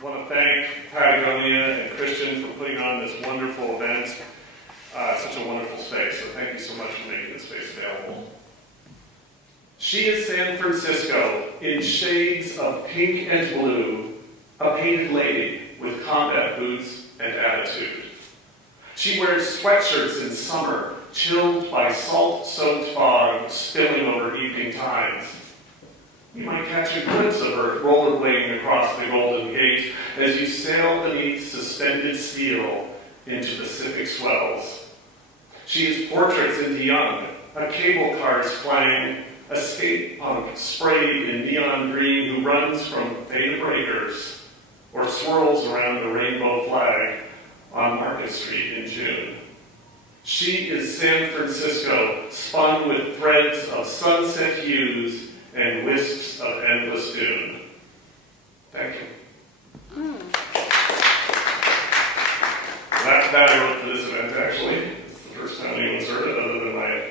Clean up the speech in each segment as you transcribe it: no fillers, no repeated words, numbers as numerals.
I want to thank Patagonia and Christian for putting on this wonderful event. Such a wonderful space, so thank you so much for making this space available. She is San Francisco in shades of pink and blue, a painted lady with combat boots and attitude. She wears sweatshirts in summer, chilled by salt-soaked fog spilling over evening tides. You might catch a glimpse of her rollerblading across the Golden Gate as you sail beneath suspended steel into Pacific swells. She is portraits in neon, a cable car's clang, a skate punk sprayed in neon green who runs from Theta Breakers or swirls around the rainbow flag on Market Street in June. She is San Francisco, spun with threads of sunset hues and wisps of endless dune. Thank you. That I wrote for this event, actually. It's the first time anyone's heard it, other than my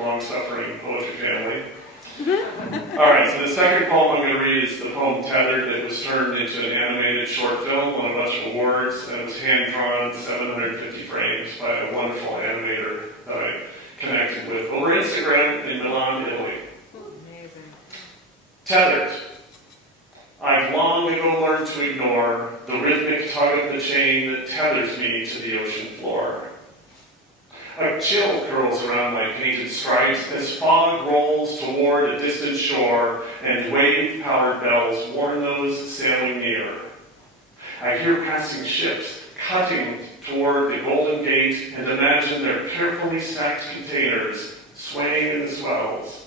long-suffering poetry family. All right, so the second poem I'm going to read is the poem Tethered. It was turned into an animated short film, won a bunch of awards, and it was hand-drawn 750 frames by a wonderful animator that I connected with over Instagram in Milan, Italy. Amazing. Tethered. I've long ago learned to ignore the rhythmic tug of the chain that tethers me to the ocean floor. A chill curls around my painted stripes as fog rolls toward a distant shore and wave-powered bells warn those sailing near. I hear passing ships cutting toward the Golden Gate and imagine their carefully stacked containers swaying in the swells.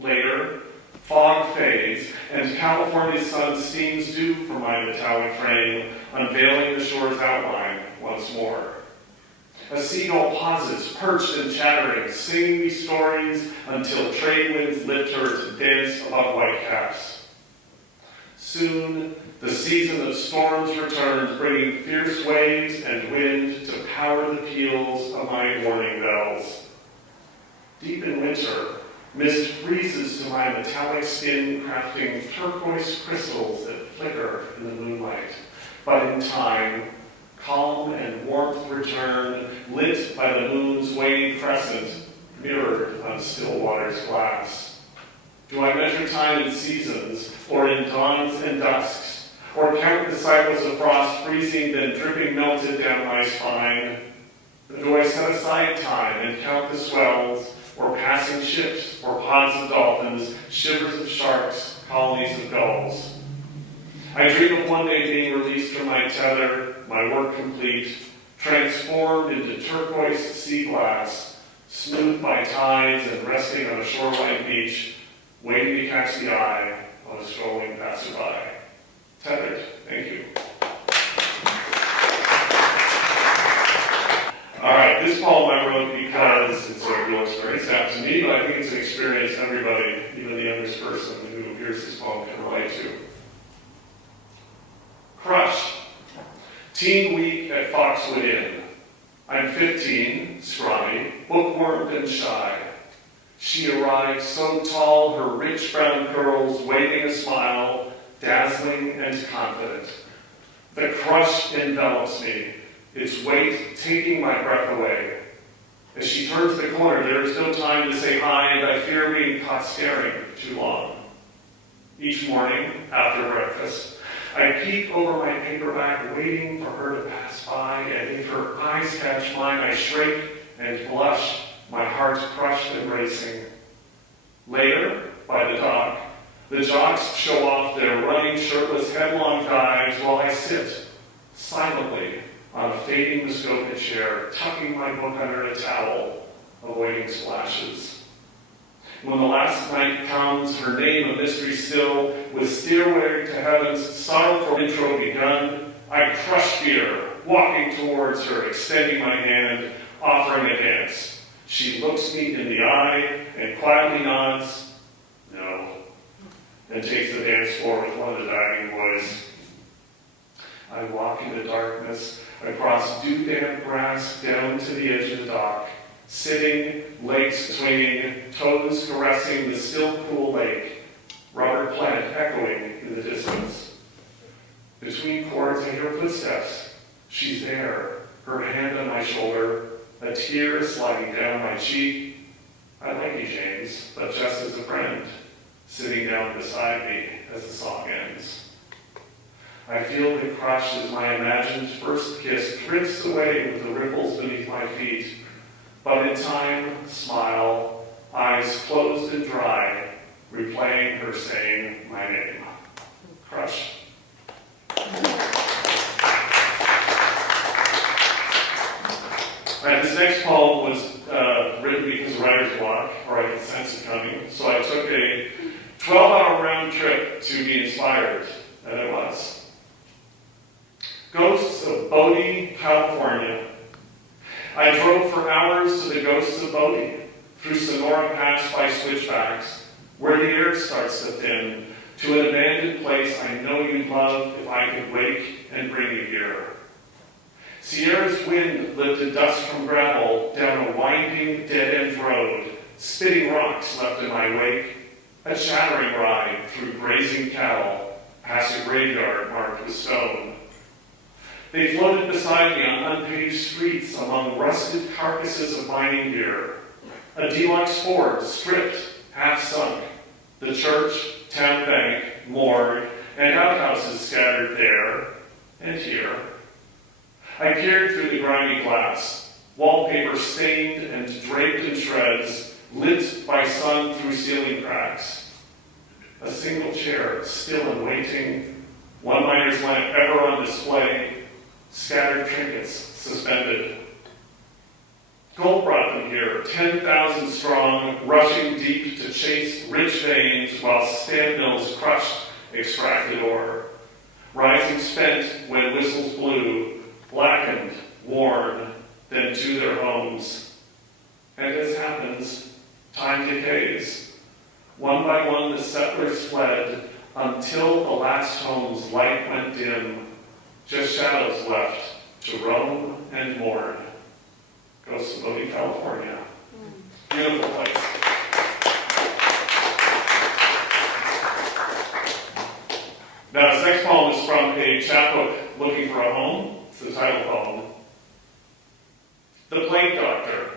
Later, fog fades, and California's sun steams dew from my metallic frame, unveiling the shore's outline once more. A seagull pauses, perched and chattering, singing me stories until trade winds lift her to dance above white caps. Soon, the season of storms returns, bringing fierce waves and wind to power the peals of my warning bells. Deep in winter, mist freezes to my metallic skin, crafting turquoise crystals that flicker in the moonlight. But in time, calm and warmth return, lit by the moon's waning crescent, mirrored on still water's glass. Do I measure time in seasons, or in dawns and dusks, or count the cycles of frost freezing, then dripping melted down my spine? Do I set aside time and count the swells, or passing ships, or pods of dolphins, shivers of sharks, colonies of gulls? I dream of one day being released from my tether, my work complete, transformed into turquoise sea glass, smoothed by tides and resting on a shoreline beach, waiting to catch the eye of a strolling passerby. Tethered. Thank you. All right, this poem I wrote because it's a real experience, not to me, but I think it's an experience everybody, even the youngest person who hears this poem, can relate to. Crush. Teen week at Foxwood Inn. I'm 15, scrawny, bookwormed and shy. She arrived so tall, her rich brown curls waving a smile, dazzling and confident. The crush envelops me, its weight taking my breath away. As she turns the corner, there is no time to say hi, and I fear being caught staring too long. Each morning, after breakfast, I peek over my paperback, waiting for her to pass by, and if her eyes catch mine, I shrink and blush, my heart crushed and racing. Later, by the dock, the jocks show off their running, shirtless, headlong dives while I sit, silently, on a fading Muskoka chair, tucking my book under a towel, avoiding splashes. When the last night comes, her name a mystery still, with Stairway to Heaven's sorrowful intro begun, I crush fear, walking towards her, extending my hand, offering a dance. She looks me in the eye and quietly nods, no, and takes the dance floor with one of the diving boys. I walk in the darkness, across dew-damp grass, down to the edge of the dock, sitting, legs swinging, toes caressing the still cool lake, rubber plant echoing in the distance. between chords, I hear footsteps. She's there, her hand on my shoulder, a tear sliding down my cheek. I like you, James, but just as a friend, sitting down beside me as the song ends. I feel the crush as my imagined first kiss drifts away with the ripples beneath my feet. But in time, smile, eyes closed and dry, replaying her saying my name. Crush. This next poem was written because of writer's block, or I could sense it coming. So I took a 12-hour round trip to be inspired, and it was. Ghosts of Bodie, California. I drove for hours to the Ghosts of Bodie, through Sonora Pass by switchbacks, where the air starts to thin, to an abandoned place I know you'd love if I could wake and bring you here. Sierra's wind lifted dust from gravel down a winding, dead-end road, spitting rocks left in my wake, a chattering ride through grazing cattle, past a graveyard marked with stone. They floated beside me on unpaved streets among rusted carcasses of mining gear, a deluxe Ford stripped, half sunk, the church, town bank, morgue, and outhouses scattered there and here. I peered through the grimy glass, wallpaper stained and draped in shreds, lit by sun through ceiling cracks. A single chair, still and waiting, one miner's lamp ever on display, scattered trinkets suspended. Gold brought them here, 10,000 strong, rushing deep to chase rich veins while stand mills crushed extracted ore. Rising spent when whistles blew, blackened, worn, then to their homes. And as happens, time decays. One by one the settlers fled until the last home's light went dim, just shadows left to roam and mourn. Ghosts of Bodie, California. Beautiful place. Now, this next poem is from a chapbook, Looking for a Home. It's the title poem. The Plague Doctor.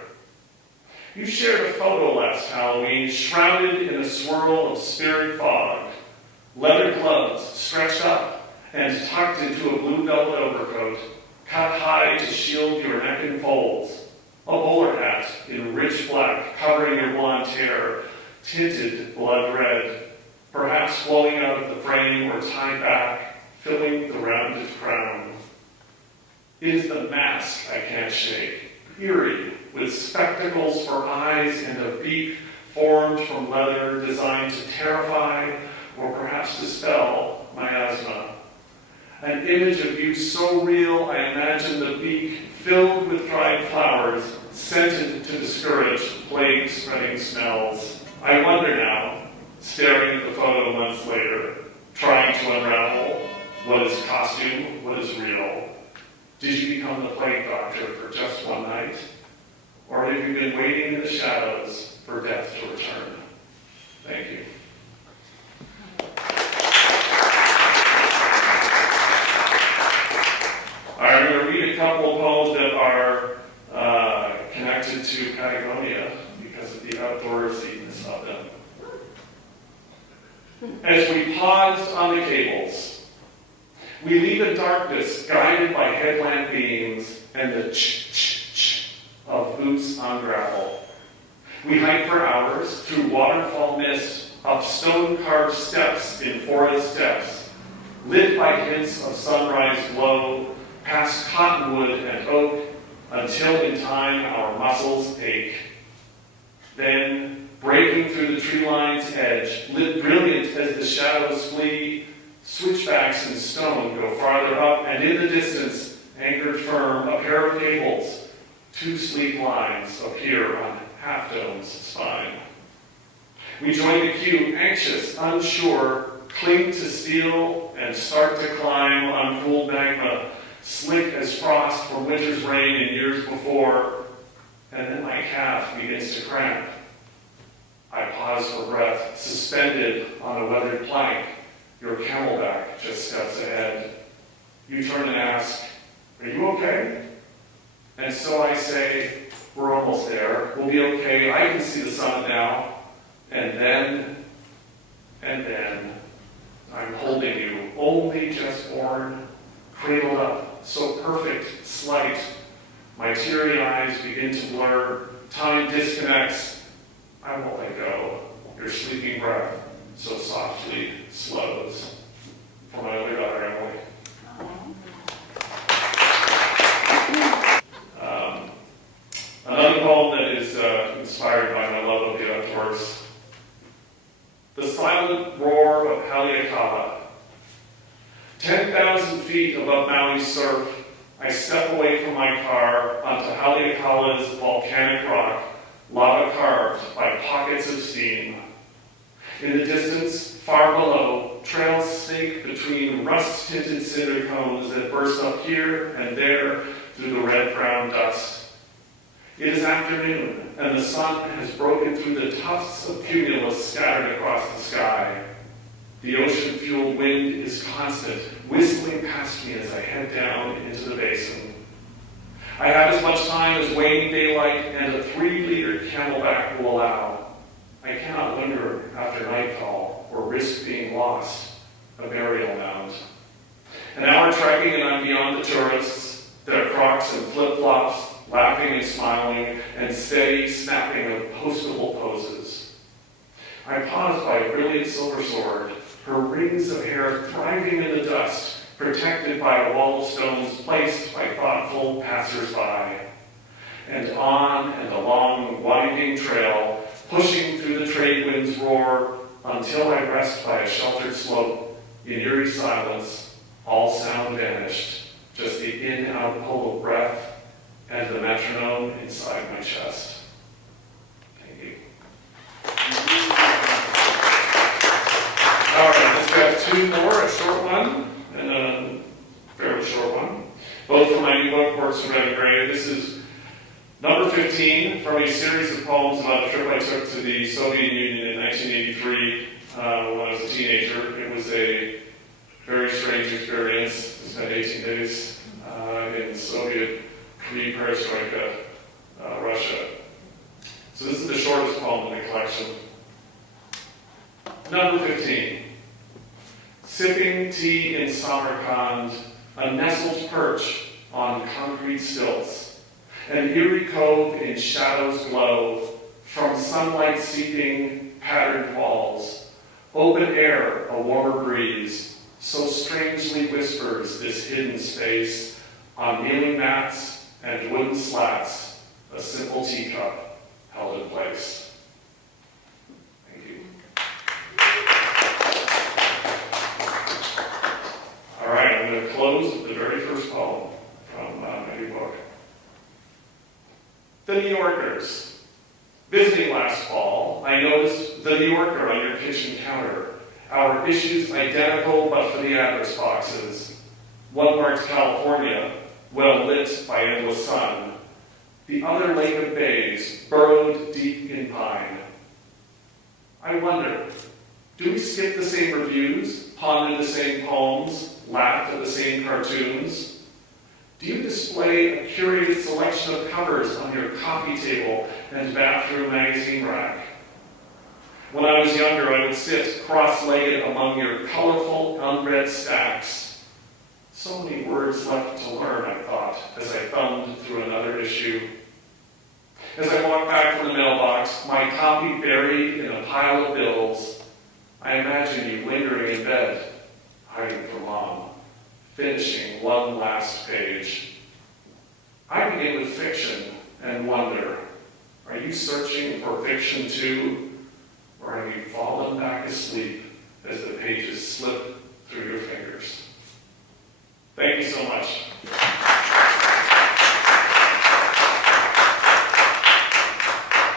You shared a photo last Halloween, shrouded in a swirl of spirit fog. Leather gloves stretched up and tucked into a blue velvet overcoat, cut high to shield your neck and folds. A bowler hat in rich black covering your blonde hair, tinted blood red, perhaps flowing out of the frame or tied back, filling the rounded crown. It is the mask I can't shake, eerie, with spectacles for eyes and a beak formed from leather designed to terrify or perhaps dispel my asthma. An image of you so real I imagine the beak filled with dried flowers, scented to discourage plague-spreading smells. I wonder now, staring at the photo months later, trying to unravel what is costume, what is real. Did you become the plague doctor for just one night? Or have you been waiting in the shadows for death to return? Thank you. I'm going to read a couple of poems that are connected to Patagonia because of the outdoorsiness of them. As we paused on the cables, we leave in darkness guided by headlamp beams and the ch-ch-ch of boots on gravel. We hike for hours through waterfall mist, up stone-carved steps in forest depths, lit by hints of sunrise glow, past cottonwood and oak, until in time our muscles ache. Then, breaking through the tree line's edge, lit brilliant as the shadows flee, switchbacks and stone go farther up, and in the distance, anchored firm, a pair of cables, two sleek lines appear on Half Dome's spine. We join the queue, anxious, unsure, cling to steel and start to climb uncooled magma, slick as frost from winter's rain in years before, and then my calf begins to cramp. I pause for breath, suspended on a weathered plank. Your camelback just steps ahead. you turn and ask, "Are you okay?" And so I say, "We're almost there. We'll be okay. I can see the summit now." And then, I'm holding you, only just born, cradled up, so perfect, slight. My teary eyes begin to blur. Time disconnects. I won't let go. Your sleeping breath so softly slows. For my other daughter, Emily. Another poem that is inspired by my love of the outdoors. The silent roar of Haleakala. 10,000 feet above Maui's surf, I step away from my car onto Haleakala's volcanic rock, lava carved by pockets of steam. In the distance, far below, trails snake between rust-tinted cinder cones that burst up here and there through the red-brown dust. It is afternoon, and the sun has broken through the tufts of cumulus scattered across the sky. The ocean-fueled wind is constant, whistling past me as I head down into the basin. I have as much time as waning daylight and a 3-liter camelback will allow. I cannot linger after nightfall or risk being lost, a burial mound. An hour trekking and I'm beyond the tourists, their Crocs and flip-flops, laughing and smiling, and steady snapping of postable poses. I pause by a brilliant silver sword, her rings of hair thriving in the dust, protected by a wall of stones placed by thoughtful passers-by. And on and along winding trail, pushing through the trade wind's roar, until I rest by a sheltered slope, in eerie silence, all sound vanished, just the in-out pull of breath, and the metronome inside my chest. Thank you. All right, let's grab 2 more, a short one and a fairly short one. Both from my new book, Works of Red and Gray. This is number 15 from a series of poems about a trip I took to the Soviet Union in 1983 when I was a teenager. It was a very strange experience. I spent 18 days in Soviet pre-perestroika Russia. So this is the shortest poem in the collection. Number 15. Sipping tea in Samarkand, a nestled perch on concrete stilts, an eerie cove in shadows glow, from sunlight seeping patterned walls, open air, a warmer breeze, so strangely whispers this hidden space, on kneeling mats and wooden slats, a simple teacup held in place. Thank you. All right, I'm going to close with the very first poem from my new book. The New Yorkers. Visiting last fall, I noticed the New Yorker on your kitchen counter. Our issues identical, but for the address boxes. One marked California, well lit by endless sun. The other lake of bays, burrowed deep in pine. I wonder, do we skip the same reviews, ponder the same poems, laugh at the same cartoons? Do you display a curated selection of covers on your coffee table and bathroom magazine rack? When I was younger, I would sit cross-legged among your colorful, unread stacks. So many words left to learn, I thought, as I thumbed through another issue. As I walked back from the mailbox, my copy buried in a pile of bills, I imagine you lingering in bed, hiding from Mom, finishing one last page. I begin with fiction and wonder, are you searching for fiction too? Or have you fallen back asleep as the pages slip